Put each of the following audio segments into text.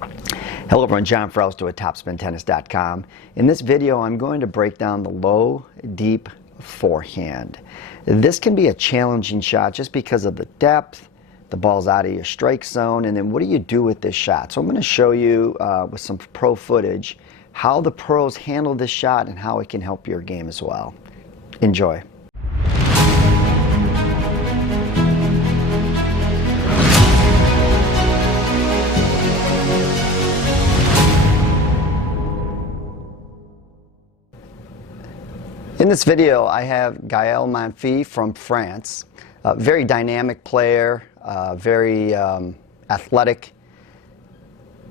Hello everyone, John Frausto at TopspinTennis.com. In this video I'm going to break down the low, deep forehand. This can be a challenging shot just because of the depth, the ball's out of your strike zone, and then what do you do with this shot? So I'm going to show you with some pro footage how the pros handle this shot and how it can help your game as well. Enjoy. In this video, I have Gael Monfils from France, a very dynamic player, very athletic.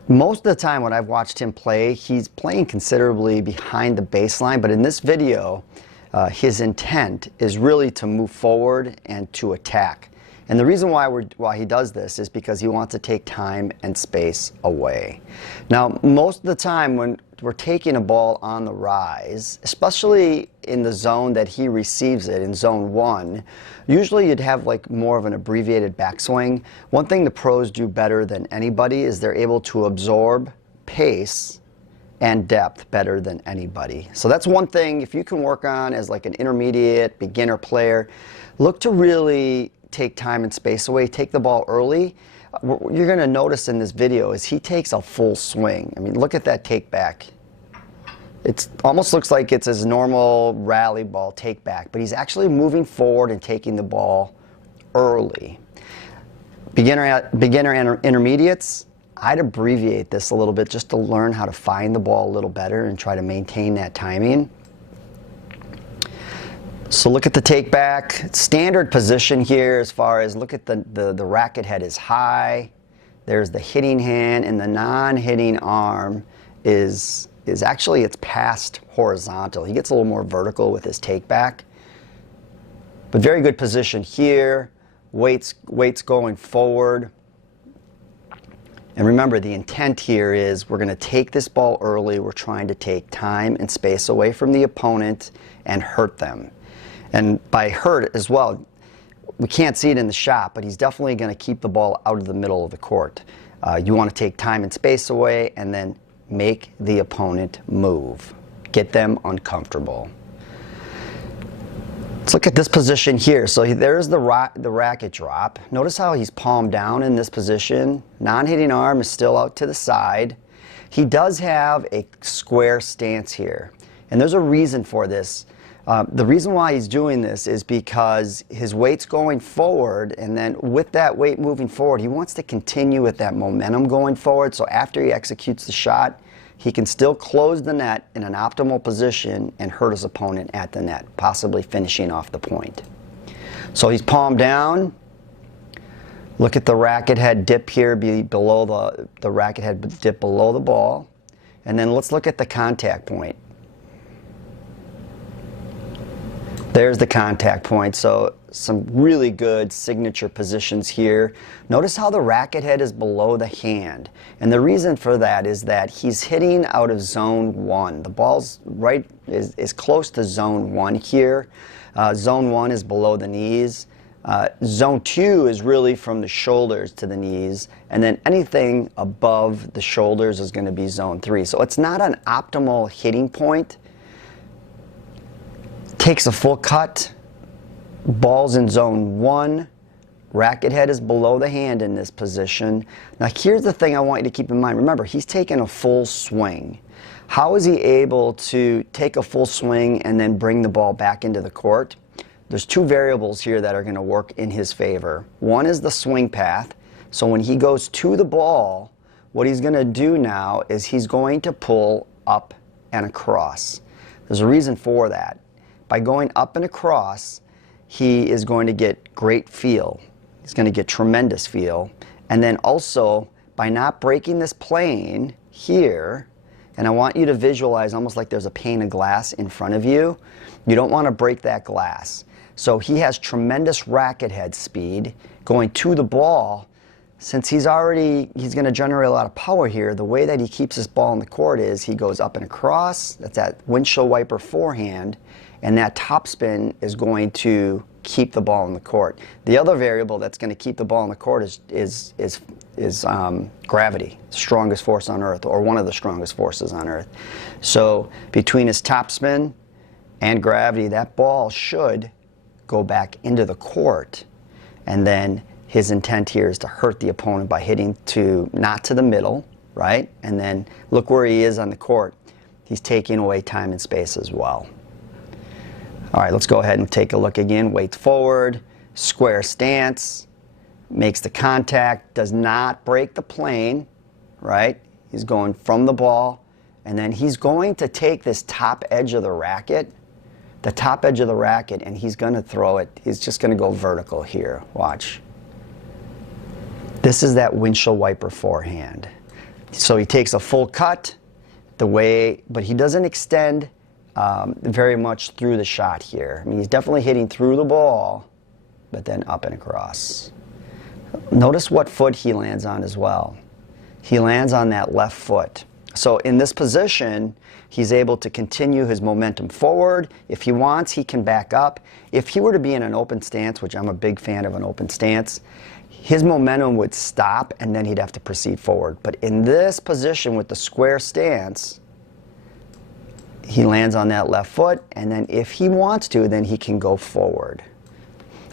Most of the time when I've watched him play, he's playing considerably behind the baseline, but in this video, his intent is really to move forward and to attack. And the reason why he does this is because he wants to take time and space away. Now, most of the time when we're taking a ball on the rise, especially in the zone that he receives it, in zone 1, usually you'd have like more of an abbreviated backswing. One thing the pros do better than anybody is they're able to absorb pace and depth better than anybody. So that's one thing if you can work on as like an intermediate beginner player. Look to really take time and space away, take the ball early. What you're going to notice in this video is he takes a full swing. I mean, look at that take back. It almost looks like it's his normal rally ball take back, but he's actually moving forward and taking the ball early. Beginner and intermediates, I'd abbreviate this a little bit just to learn how to find the ball a little better and try to maintain that timing. So look at the take back. Standard position here as far as look at the racket head is high. There's the hitting hand, and the non-hitting arm is actually it's past horizontal. He gets a little more vertical with his take back. But very good position here. Weights going forward. And remember, the intent here is we're going to take this ball early. We're trying to take time and space away from the opponent and hurt them. And by hurt as well, we can't see it in the shot, but he's definitely going to keep the ball out of the middle of the court. You want to take time and space away and then make the opponent move. Get them uncomfortable. Let's look at this position here. So there's the racket drop. Notice how he's palm down in this position. Non-hitting arm is still out to the side. He does have a square stance here. And there's a reason for this. The reason why he's doing this is because his weight's going forward, and then with that weight moving forward, he wants to continue with that momentum going forward, so after he executes the shot, he can still close the net in an optimal position and hurt his opponent at the net, possibly finishing off the point. So he's palm down. Look at the racket head dip here below the racket head dip below the ball. And then let's look at the contact point. There's the contact point, so some really good signature positions here. Notice how the racket head is below the hand, and the reason for that is that he's hitting out of zone 1. The ball's is close to zone 1 here. Zone 1 is below the knees. Zone 2 is really from the shoulders to the knees, and then anything above the shoulders is going to be zone 3. So it's not an optimal hitting point. Takes a full cut, ball's in zone 1, racket head is below the hand in this position. Now here's the thing I want you to keep in mind. Remember, he's taking a full swing. How is he able to take a full swing and then bring the ball back into the court? There's two variables here that are going to work in his favor. One is the swing path. So when he goes to the ball, what he's going to do now is he's going to pull up and across. There's a reason for that. By going up and across, he is going to get great feel. He's going to get tremendous feel. And then also, by not breaking this plane here, and I want you to visualize almost like there's a pane of glass in front of you. You don't want to break that glass. So he has tremendous racket head speed going to the ball. Since he's going to generate a lot of power here, the way that he keeps this ball in the court is he goes up and across. That's that windshield wiper forehand. And that topspin is going to keep the ball in the court. The other variable that's going to keep the ball in the court is gravity, strongest force on earth, or one of the strongest forces on earth. So between his topspin and gravity, that ball should go back into the court, and then his intent here is to hurt the opponent by hitting not to the middle, right? And then look where he is on the court. He's taking away time and space as well. All right, let's go ahead and take a look again. Weight forward, square stance, makes the contact, does not break the plane, right? He's going from the ball, and then he's going to take this top edge of the racket, and he's going to throw it. He's just going to go vertical here. Watch. This is that windshield wiper forehand. So he takes a full cut, but he doesn't extend very much through the shot here. I mean, he's definitely hitting through the ball, but then up and across. Notice what foot he lands on as well. He lands on that left foot. So in this position, he's able to continue his momentum forward. If he wants, he can back up. If he were to be in an open stance, which I'm a big fan of an open stance, his momentum would stop and then he'd have to proceed forward. But in this position with the square stance, he lands on that left foot, and then if he wants to, then he can go forward.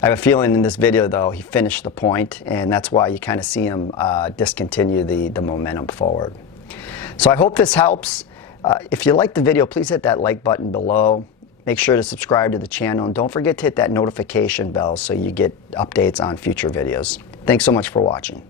I have a feeling in this video, though, he finished the point, and that's why you kind of see him discontinue the momentum forward. So I hope this helps. If you liked the video, please hit that like button below. Make sure to subscribe to the channel, and don't forget to hit that notification bell so you get updates on future videos. Thanks so much for watching.